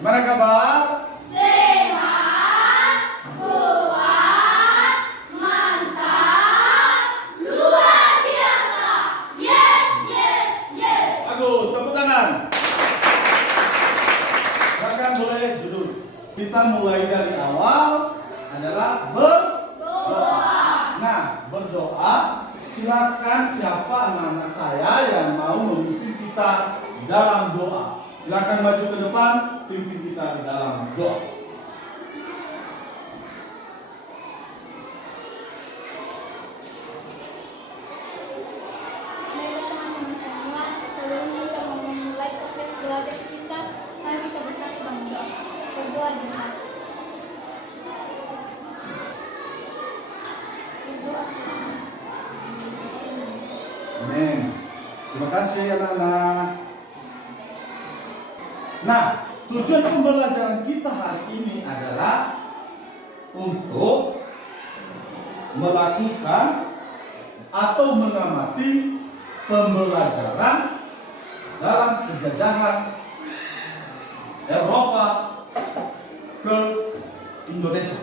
Gimana kabar? Sehat, kuat, mantap, luar biasa. Yes, yes, yes. Bagus, tepuk tangan. Silakan boleh duduk. Kita mulai dari awal adalah berdoa. Nah, berdoa. Silakan siapa anak-anak saya yang mau memimpin kita dalam doa. Silakan maju ke depan, pimpin kita di dalam doa. Baiklah teman-teman semua, sebelum kita memulai proses belajar kita, mari kita bersatu dalam doa. Berdoa bersama. Berdoa bersama. Amin. Terima kasih anak-anak. Nah, tujuan pembelajaran kita hari ini adalah untuk melakukan atau mengamati pembelajaran dalam penjajahan Eropa ke Indonesia.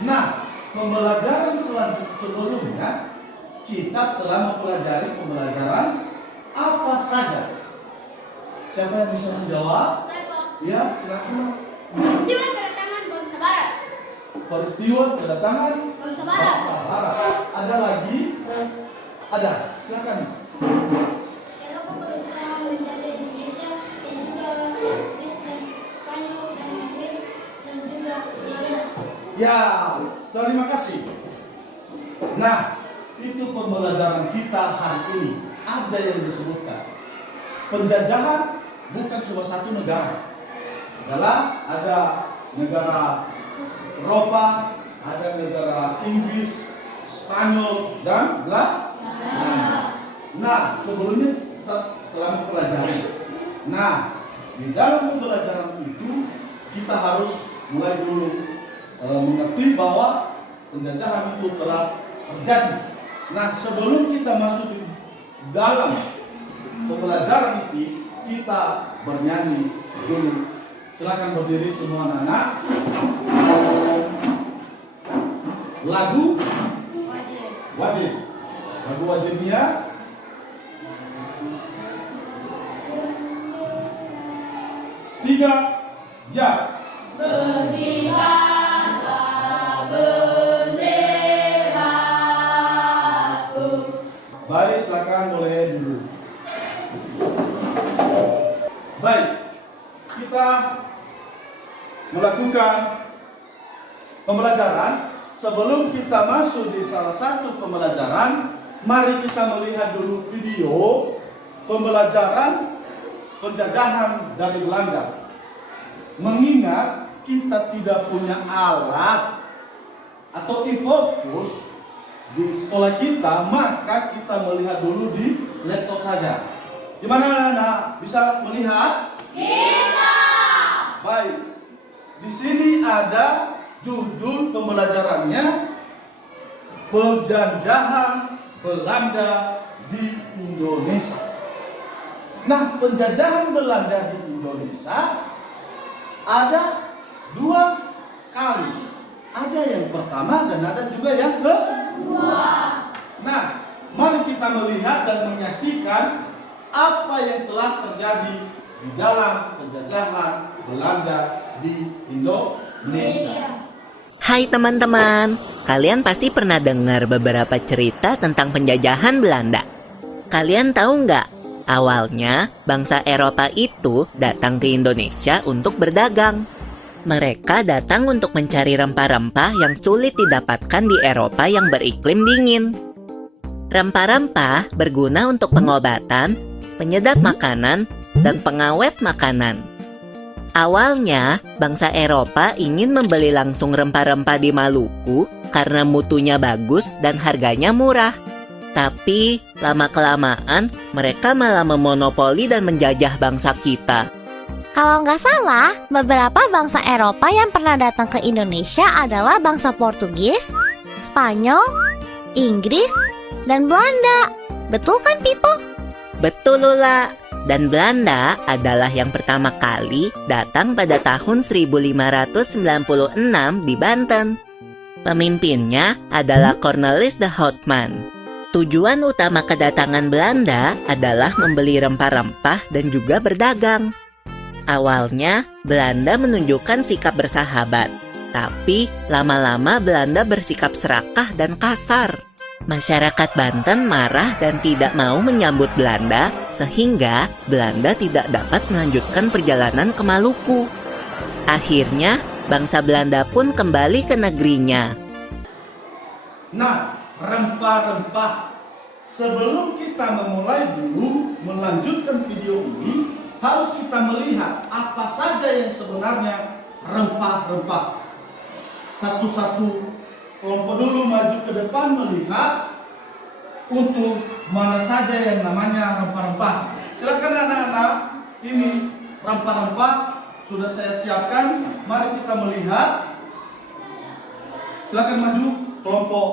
Nah, pembelajaran sebelumnya kita telah mempelajari pembelajaran apa saja. Siapa yang bisa menjawab? Saya Pak. Ya, silakan. Peristiwa kedatangan bangsa Barat. Peristiwa kedatangan Bangsa Barat. bangsa Barat. Ada lagi? Ada. Silakan. Eropa berusaha menjajah Indonesia dan juga Inggris dan Spanyol dan Inggris dan juga Belanda. Ya, terima kasih. Nah, itu pembelajaran kita hari ini. Ada yang disebutkan. Penjajahan bukan cuma satu negara. Ada negara Eropa, ada negara Inggris, Spanyol, dan Belanda. Nah, sebelumnya kita telah mempelajari. Nah, di dalam pembelajaran itu kita harus mulai dulu mengerti bahwa penjajahan itu telah terjadi. Nah, sebelum kita masuk di dalam pembelajaran ini, kita bernyanyi dulu. Silakan berdiri semua anak-anak. Lagu wajib. Lagu wajibnya tiga, ya. Berdirilah benderaku. Baik, silakan boleh dulu. Baik, kita melakukan pembelajaran. Sebelum kita masuk di salah satu pembelajaran, mari kita melihat dulu video pembelajaran penjajahan dari Belanda. Mengingat kita tidak punya alat atau e-focus di sekolah kita, maka kita melihat dulu di laptop saja. Gimana anak? Bisa melihat? Bisa. Baik. Di sini ada judul pembelajarannya, penjajahan Belanda di Indonesia. Nah, penjajahan Belanda di Indonesia ada dua kali. Ada yang pertama dan ada juga yang kedua. Nah, mari kita melihat dan menyaksikan apa yang telah terjadi di dalam penjajahan Belanda di Indonesia. Hai teman-teman, kalian pasti pernah dengar beberapa cerita tentang penjajahan Belanda. Kalian tahu nggak? Awalnya, bangsa Eropa itu datang ke Indonesia untuk berdagang. Mereka datang untuk mencari rempah-rempah yang sulit didapatkan di Eropa yang beriklim dingin. Rempah-rempah berguna untuk pengobatan, penyedap makanan, dan pengawet makanan. Awalnya, bangsa Eropa ingin membeli langsung rempah-rempah di Maluku karena mutunya bagus dan harganya murah. Tapi, lama-kelamaan, mereka malah memonopoli dan menjajah bangsa kita. Kalau nggak salah, beberapa bangsa Eropa yang pernah datang ke Indonesia adalah bangsa Portugis, Spanyol, Inggris, dan Belanda. Betul kan, Pipo? Betul, Lula. Dan Belanda adalah yang pertama kali datang pada tahun 1596 di Banten. Pemimpinnya adalah Cornelis de Houtman. Tujuan utama kedatangan Belanda adalah membeli rempah-rempah dan juga berdagang. Awalnya, Belanda menunjukkan sikap bersahabat, tapi lama-lama Belanda bersikap serakah dan kasar. Masyarakat Banten marah dan tidak mau menyambut Belanda, sehingga Belanda tidak dapat melanjutkan perjalanan ke Maluku. Akhirnya, bangsa Belanda pun kembali ke negerinya. Nah, rempah-rempah. Sebelum kita memulai dulu melanjutkan video ini, harus kita melihat apa saja yang sebenarnya rempah-rempah. Satu-satu kelompok dulu maju ke depan melihat untuk mana saja yang namanya rempah-rempah. Silakan anak-anak, ini rempah-rempah sudah saya siapkan. Mari kita melihat. Silakan maju kelompok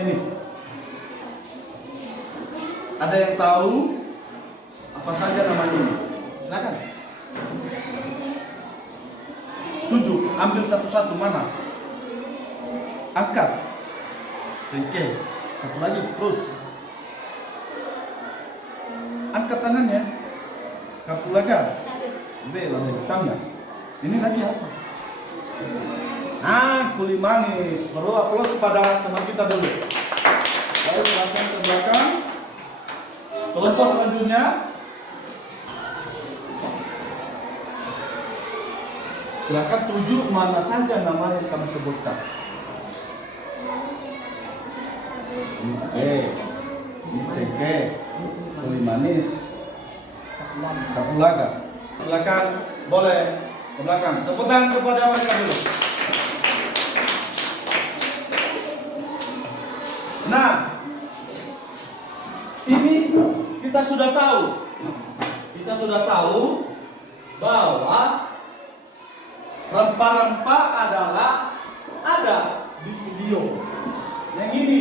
ini. Ada yang tahu apa saja namanya? Silakan. 7, ambil satu-satu mana? Angkat. Cengkeh. Satu lagi, terus. Angkat tangannya. Kapulaga. B, lada hitamnya. Ini lagi apa? Nah, kuli manis. Perlu aplaus kepada teman kita dulu. Baik, silakan ke belakang. Kelompok selanjutnya. Silakan tuju mana saja nama yang kamu sebutkan. Ini cengkeh, kuli manis, kapulaga. Silakan, boleh ke belakang. Tepuk tangan kepada mereka dulu. Nah, ini kita sudah tahu. Kita sudah tahu bahwa rempah-rempah adalah ada di video. Yang ini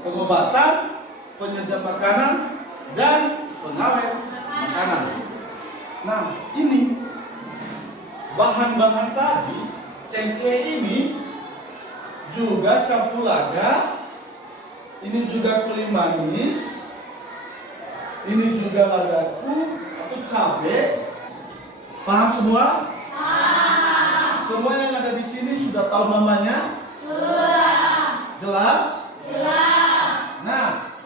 pengobatan, penyedap makanan, dan pengawet makanan. Nah, ini bahan-bahan tadi, cengkeh ini juga kapulaga, ini juga kuli manis, ini juga ladaku atau cabai. Paham semua? Semua yang ada di sini sudah tahu namanya? Jelas? Nah,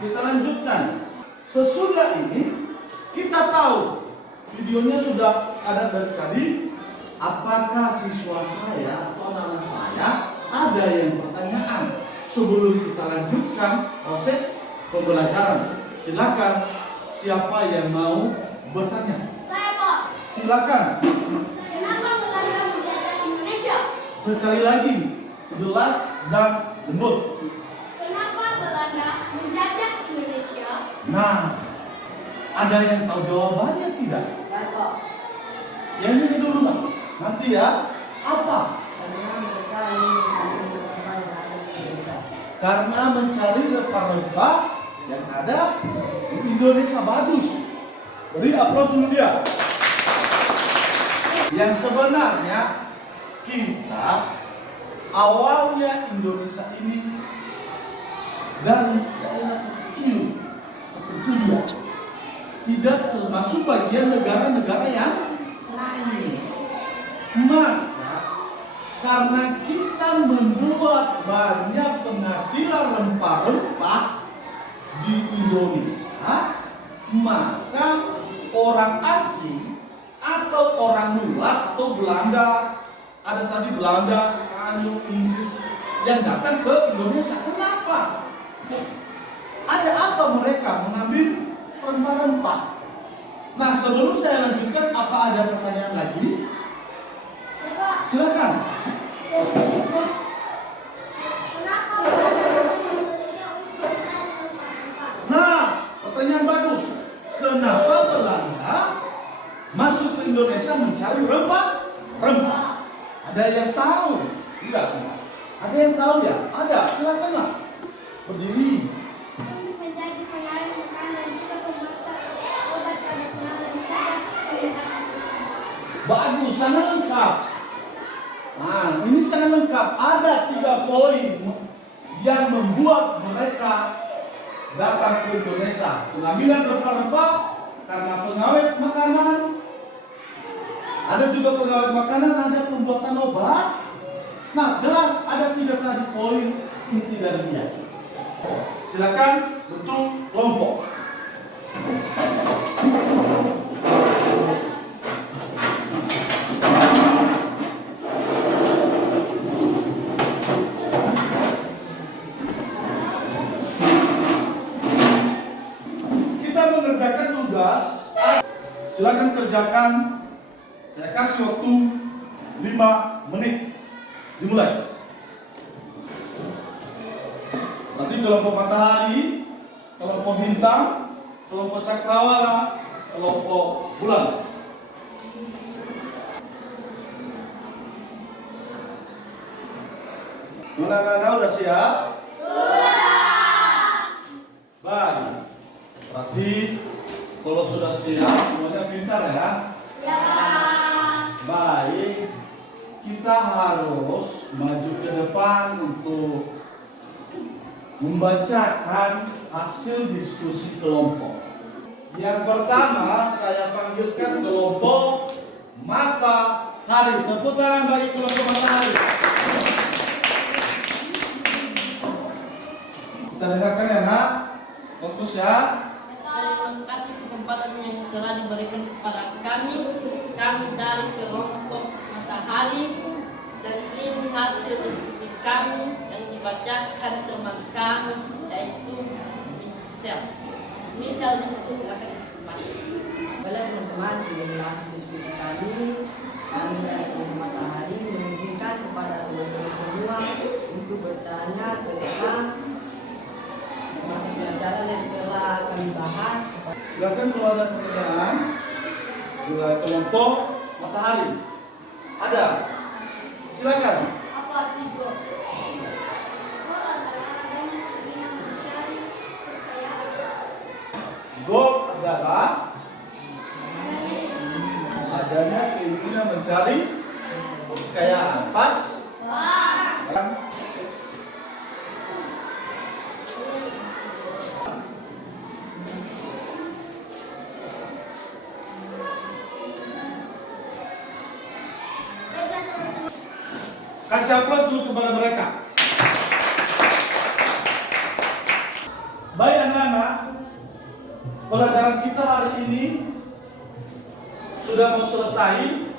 kita lanjutkan. Sesudah ini kita tahu videonya sudah ada dari tadi. Apakah siswa saya atau anak saya ada yang pertanyaan sebelum kita lanjutkan proses pembelajaran? Silakan, siapa yang mau bertanya? Saya, Pak. Silakan. Kenapa Belanda menjajah Indonesia? Sekali lagi, jelas dan lembut. Kenapa Belanda menjajah Indonesia? Nah, ada yang tahu jawabannya tidak? Saya kok, Yang ini dulu, Pak. Nanti ya. Apa? karena mereka ingin mencari rempah yang ada di Indonesia. Karena mencari rempah-rempah yang ada di Indonesia. Bagus. Beri aplaus dulu dia. Yang sebenarnya kita awalnya Indonesia ini dari daerah kecil, tidak termasuk bagian negara-negara yang lain. Maka karena kita membuat banyak penghasilan rempah-rempah di Indonesia, maka orang asing atau orang luar atau Belanda, ada tadi Belanda, Spanyol, Inggris yang datang ke Indonesia. Kenapa? Ada apa mereka mengambil rempah-rempah? Nah, sebelum saya lanjutkan, apa ada pertanyaan lagi? Ya, Pak. Silakan. Kenapa Belanda datang ke Indonesia untuk mencari rempah-rempah? Nah, pertanyaan bagus. Kenapa Belanda masuk ke Indonesia mencari rempah-rempah? Ada yang tahu? Tidak. Ada yang tahu ya? Ada. Silakanlah. Berdiri. Untuk menjadi pengaruh Bagus, sangat lengkap. Nah, ini sangat lengkap. Ada 3 poin yang membuat mereka datang ke Indonesia. Pengambilan rempah-rempah karena pengawet makanan. Ada juga pengawet makanan, ada pembuatan obat. Nah, jelas ada 3 tadi poin inti dari dia. Silakan bentuk kelompok. Kita mengerjakan tugas. Silakan kerjakan. Saya kasih waktu 5 menit. Dimulai. Nanti kelompok matahari, kelompok bintang, kelompok cakrawala, kelompok bulan. Anak-anak udah siap? Sudah. Baik. Berarti kalau sudah siap, semuanya pintar ya? Ya. Baik. Kita harus maju ke depan untuk membacakan hasil diskusi kelompok. Yang pertama, saya panggilkan kelompok matahari. Tepuk tangan bagi kelompok matahari. Kita dengarkan ya, Nak. Fokus ya. Terima kasih kesempatan yang telah diberikan kepada kami dari kelompok matahari, dan ini hasil diskusi kami yang dibacakan teman kami, yaitu Michelle itu silakan. Baiklah teman-teman, sebelum hasil diskusi kami dari kelompok matahari mengizinkan kepada teman-teman semua untuk bertanya tentang mata pelajaran yang telah kami bahas. Silakan kalau ada pertanyaan dari kelompok matahari. Ada? Silakan. Apa arti goal? Goal adalah adanya keinginan mencari kekayaan. Goal adalah adanya keinginan mencari kekayaan. Pas? Pas. Baiklah teman-teman. Kasih aplaus dulu kepada mereka. Baik anak-anak, pelajaran kita hari ini sudah mau selesai,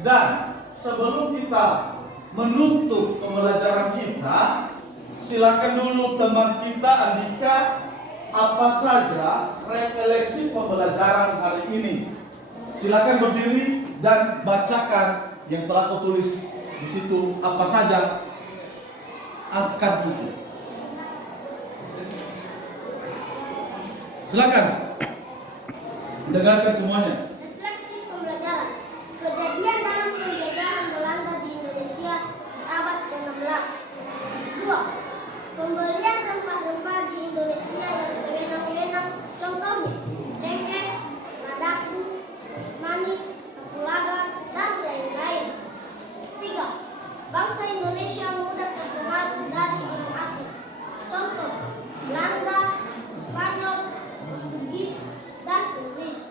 dan sebelum kita menutup pembelajaran kita, silakan dulu teman kita Andika apa saja refleksi pembelajaran hari ini. Silakan berdiri dan bacakan yang telah kau tulis di situ apa saja. Angkat buku. Silakan. Dengarkan semuanya. Refleksi pembelajaran. Kejadian dalam penjajahan Belanda di Indonesia di abad ke-16. 2. Pembelian rempah-rempah di Indonesia yang sewenang-wenang, contohnya cengkeh, ladaku, manis, kapulaga, dan lain-lain. 3. Bangsa Indonesia mudah terpengaruh dari orang asing. Contoh, Belanda, Spanyol, Portugis, dan Inggris.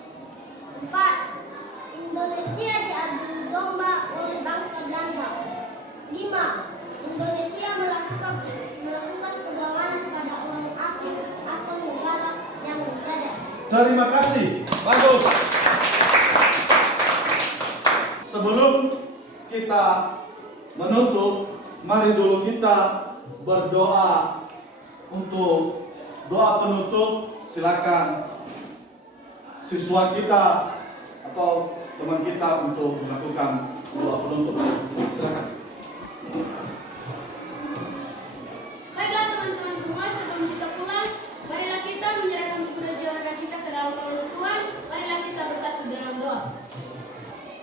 4. Indonesia diadu domba oleh bangsa Belanda. 5. Indonesia melakukan perlawanan pada orang asing atau negara yang menjajah. Terima kasih. Bagus. Sebelum kita menutup, mari dulu kita berdoa. Untuk doa penutup, silakan siswa kita atau teman kita untuk melakukan doa penutup. Silakan. Baiklah teman-teman semua, sebelum kita pulang, marilah kita menyerahkan buku dan jiwa kita ke dalam kaul Tuhan. Marilah kita bersatu dalam doa.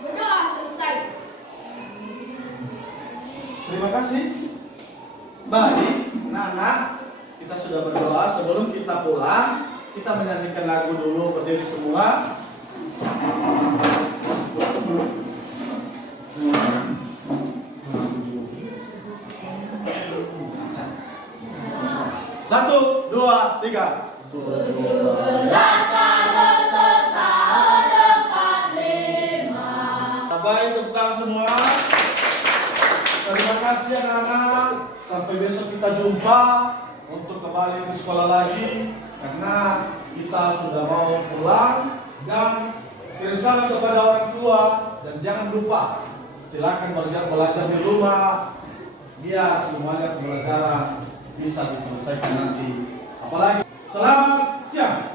Berdoa selesai. Terima kasih. Baik, anak-anak, kita sudah berdoa. Sebelum kita pulang, kita menyanyikan lagu dulu, berdiri semua. 2, 3. 17 Agustus tahun 45. Baik, tepuk tangan semua. Terima kasih anak-anak. Sampai besok kita jumpa untuk kembali ke sekolah lagi karena kita sudah mau pulang. Dan kirim salam kepada orang tua dan jangan lupa silakan belajar di rumah biar semuanya pembelajaran bisa diselesaikan nanti. Apalagi selamat siang.